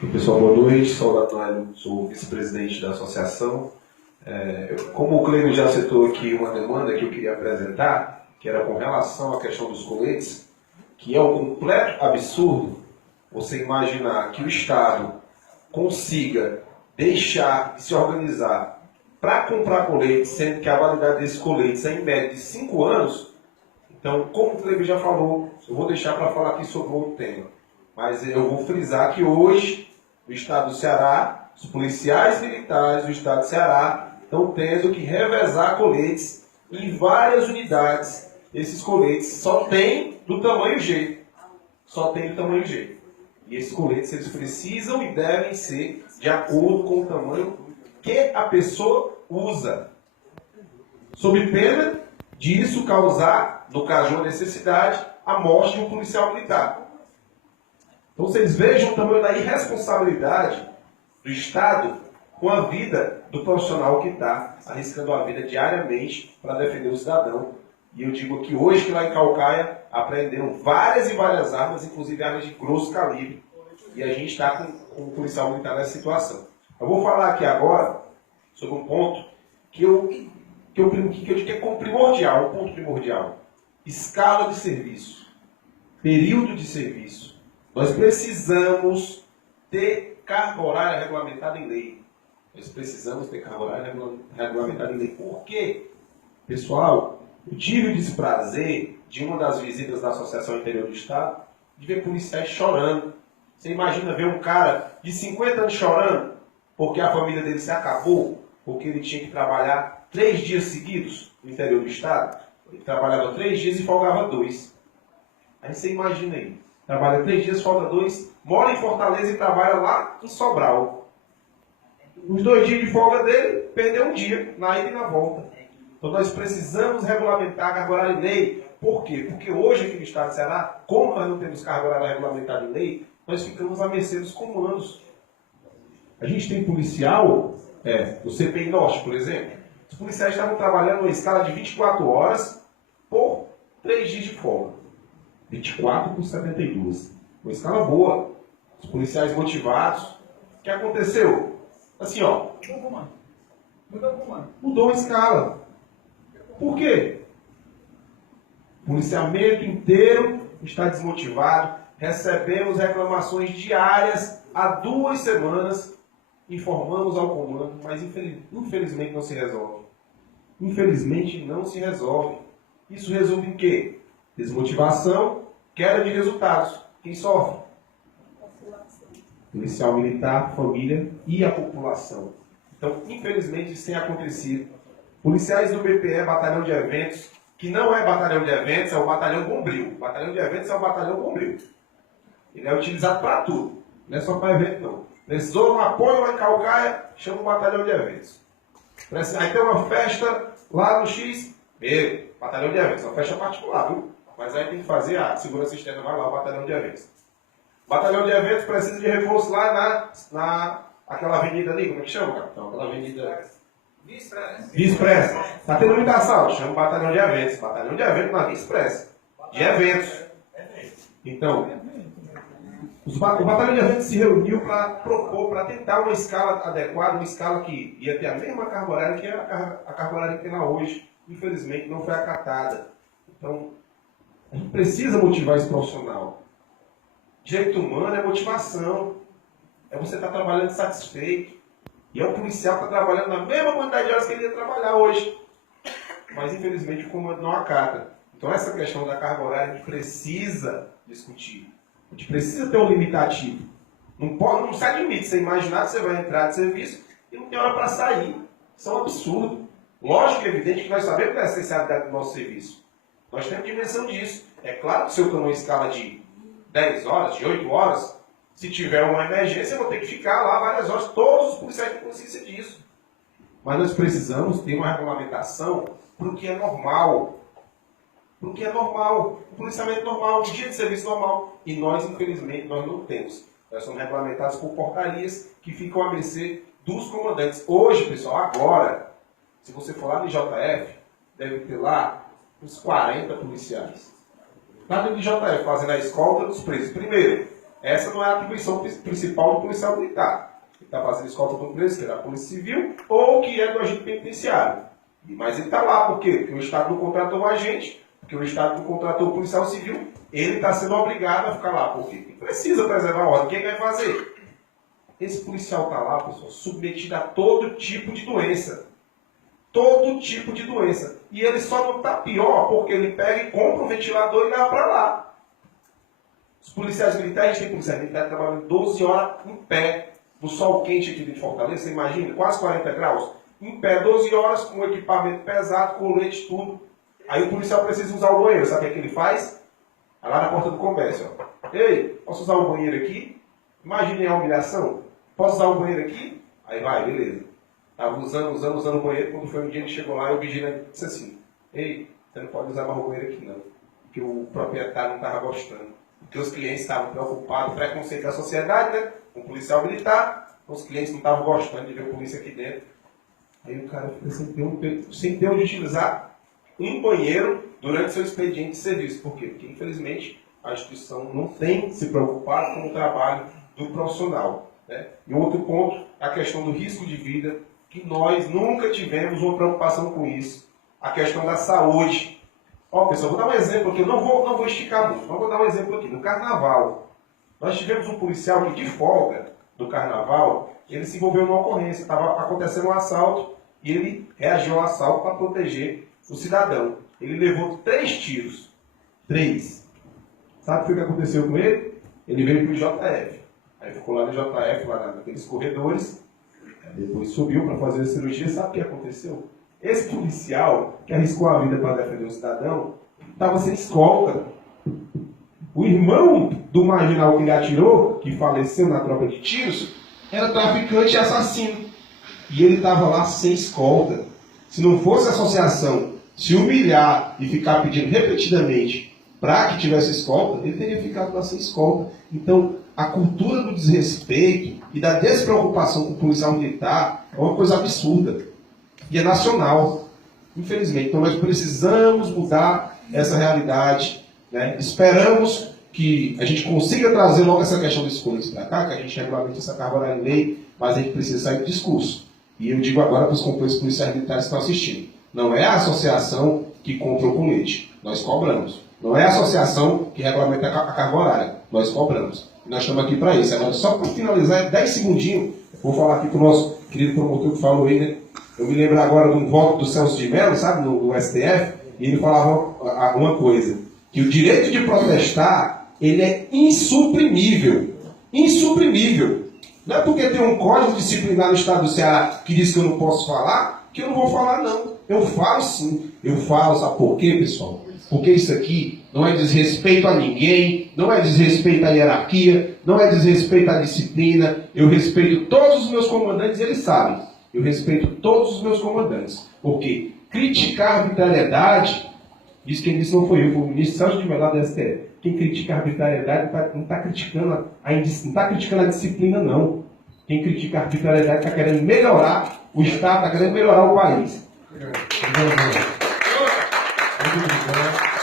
Pessoal, boa noite. Saudato Hélio, sou vice-presidente da associação. Como o Cleber já citou aqui uma demanda que eu queria apresentar, que era com relação à questão dos coletes, que é um completo absurdo você imaginar que o Estado consiga deixar de se organizar para comprar coletes, sendo que a validade desses coletes é em média de 5 anos. Então, como o Cleber já falou, eu vou deixar para falar aqui sobre outro tema. Mas eu vou frisar que hoje, no estado do Ceará, os policiais militares do estado do Ceará estão tendo que revezar coletes em várias unidades. Esses coletes só tem do tamanho G. Só tem do tamanho G. E esses coletes eles precisam e devem ser de acordo com o tamanho que a pessoa usa. Sob pena disso causar, no caso de uma necessidade, a morte de um policial militar. Então vocês vejam o tamanho da irresponsabilidade do Estado com a vida do profissional que está arriscando a vida diariamente para defender o cidadão. E eu digo aqui hoje que lá em Caucaia apreenderam várias e várias armas, inclusive armas de grosso calibre. E a gente está com o policial militar nessa situação. Eu vou falar aqui agora sobre um ponto que eu digo que é primordial, um ponto primordial. Escala de serviço, período de serviço. Nós precisamos ter carga horária regulamentada em lei. Nós precisamos ter carga horária regulamentada em lei. Por quê? Pessoal, eu tive o desprazer de uma das visitas da Associação Interior do Estado de ver policiais chorando. Você imagina ver um cara de 50 anos chorando porque a família dele se acabou, porque ele tinha que trabalhar 3 dias seguidos no interior do Estado? Ele trabalhava 3 dias e folgava 2. Aí você imagina aí. Trabalha 3 dias, folga 2, mora em Fortaleza e trabalha lá em Sobral. Os 2 dias de folga dele, perdeu um dia, na ida e na volta. Então nós precisamos regulamentar a carga horária em lei. Por quê? Porque hoje aqui no estado de Ceará, como nós não temos carga horária regulamentada em lei, nós ficamos à mercê dos comandos. A gente tem policial, o CPI Norte, por exemplo. Os policiais estavam trabalhando numa escala de 24 horas por 3 dias de folga. 24 por 72. Uma escala boa. Os policiais motivados. O que aconteceu? Assim, ó. Mudou a escala. Por quê? O policiamento inteiro está desmotivado. Recebemos reclamações diárias há 2 semanas. Informamos ao comando, mas infelizmente não se resolve. Infelizmente não se resolve. Isso resume em quê? Desmotivação, queda de resultados. Quem sofre? Policial militar, família e a população. Então, infelizmente, isso tem acontecido. Policiais do BPE, Batalhão de Eventos, que não é batalhão de eventos, é o batalhão bombril. O batalhão de eventos é o batalhão bombril. Ele é utilizado para tudo. Não é só para evento, não. Precisou de um apoio lá em Caucaia, chama o batalhão de eventos. Aí tem uma festa lá no X, batalhão de eventos, uma festa particular, viu? Mas aí tem que fazer a segurança externa, vai lá, o batalhão de eventos. O batalhão de eventos precisa de reforço lá aquela avenida ali, como é que chama, capitão? Aquela avenida... Vice-Pressa. Está tendo muita assalto, chama o batalhão de eventos. Batalhão de eventos na Vice-Pressa. De eventos. Então, o batalhão de eventos se reuniu para propor, para tentar uma escala adequada, uma escala que ia ter a mesma carga horária que a carga horária que tem lá hoje. Infelizmente, não foi acatada. Então, a gente precisa motivar esse profissional. Direito humano é motivação. É você estar trabalhando satisfeito. E é o policial que está trabalhando na mesma quantidade de horas que ele ia trabalhar hoje. Mas, infelizmente, o comando não acata. Então, essa questão da carga horária a gente precisa discutir. A gente precisa ter um limitativo. Não sai limite. Você imaginar que você vai entrar de serviço e não tem hora para sair. Isso é um absurdo. Lógico e evidente que nós sabemos da essencialidade do nosso serviço. Nós temos dimensão disso. É claro que se eu estou numa escala de 10 horas, de 8 horas, se tiver uma emergência, eu vou ter que ficar lá várias horas. Todos os policiais têm consciência disso. Mas nós precisamos ter uma regulamentação para o que é normal. Para o que é normal. O policiamento normal, o dia de serviço normal. E nós, infelizmente, nós não temos. Nós somos regulamentados por portarias que ficam à mercê dos comandantes. Hoje, pessoal, agora, se você for lá no IJF, deve ter lá uns 40 policiais. Lá no IJF, fazendo a escolta dos presos. Primeiro, Essa não é a atribuição principal do policial militar. Ele está fazendo escolta do preso, que é da Polícia Civil, ou que é do agente penitenciário. Mas ele está lá, por quê? Porque o Estado não contratou o agente, porque o Estado não contratou o policial civil, ele está sendo obrigado a ficar lá. Por quê? Porque precisa preservar a ordem. Quem vai fazer? Esse policial está lá, pessoal, submetido a todo tipo de doença. Todo tipo de doença. E ele só não está pior porque ele pega e compra um ventilador e leva para lá. Os policiais militares, a gente tem policiais militares trabalhando 12 horas em pé, no sol quente aqui de Fortaleza, você imagina, quase 40 graus, em pé 12 horas, com equipamento pesado, colete, tudo. Aí o policial precisa usar o banheiro, sabe o que ele faz? Vai lá na porta do comércio, ó. Ei, posso usar o banheiro aqui? Imaginem a humilhação. Posso usar o banheiro aqui? Aí vai, beleza. Estava usando o banheiro, quando foi um dia que chegou lá, o vigilante disse assim, ei, você não pode usar mais o banheiro aqui não, porque o proprietário não estava gostando. Porque os clientes estavam preocupados, preconceito da sociedade, né? Com o policial militar, os clientes não estavam gostando de ver a polícia aqui dentro. Aí o cara fica sem ter onde utilizar um banheiro durante seu expediente de serviço. Por quê? Porque, infelizmente, a instituição não tem se preocupado com o trabalho do profissional. Né? E outro ponto, a questão do risco de vida, que nós nunca tivemos uma preocupação com isso. A questão da saúde. Ó, pessoal, vou dar um exemplo aqui, eu não vou esticar muito, mas vou dar um exemplo aqui. No Carnaval, nós tivemos um policial que, de folga do Carnaval, ele se envolveu numa ocorrência, estava acontecendo um assalto, e ele reagiu ao assalto para proteger o cidadão. Ele levou 3 tiros. 3. Sabe o que aconteceu com ele? Ele veio para o JF. Aí ficou lá no JF, lá naqueles corredores, depois subiu para fazer a cirurgia. Sabe o que aconteceu? Esse policial, que arriscou a vida para defender o cidadão, estava sem escolta. O irmão do marginal que ele atirou, que faleceu na troca de tiros, era traficante e assassino. E ele estava lá sem escolta. Se não fosse a associação se humilhar e ficar pedindo repetidamente para que tivesse escolta, ele teria ficado lá sem escolta. Então, a cultura do desrespeito e da despreocupação com o policial militar é uma coisa absurda. E é nacional, infelizmente. Então nós precisamos mudar essa realidade. Né? Esperamos que a gente consiga trazer logo essa questão dos escolhas para cá, que a gente regulamente essa carga horária em lei, mas a gente precisa sair do discurso. E eu digo agora para os companheiros policiais militares que estão assistindo. Não é a associação que compra o colete, nós cobramos. Não é a associação que regulamenta a carga horária, nós cobramos. E nós estamos aqui para isso. Agora, só para finalizar, 10 segundinhos, vou falar aqui para o nosso querido promotor que falou aí, né? Eu me lembro agora de um voto do Celso de Mello, sabe, no STF, e ele falava uma coisa, que o direito de protestar, ele é insuprimível. Insuprimível. Não é porque tem um código disciplinar no estado do Ceará que diz que eu não posso falar, que eu não vou falar, não. Eu falo sim. Eu falo, sabe por quê, pessoal? Porque isso aqui não é desrespeito a ninguém, não é desrespeito à hierarquia, não é desrespeito à disciplina. Eu respeito todos os meus comandantes, eles sabem. Eu respeito todos os meus comandantes. Porque criticar a arbitrariedade, isso quem disse não foi eu, foi o ministro Celso de Mello do STF. Quem critica a arbitrariedade não está criticando a disciplina, não. Quem critica a arbitrariedade está querendo melhorar o Estado, está querendo melhorar o país. Muito obrigado.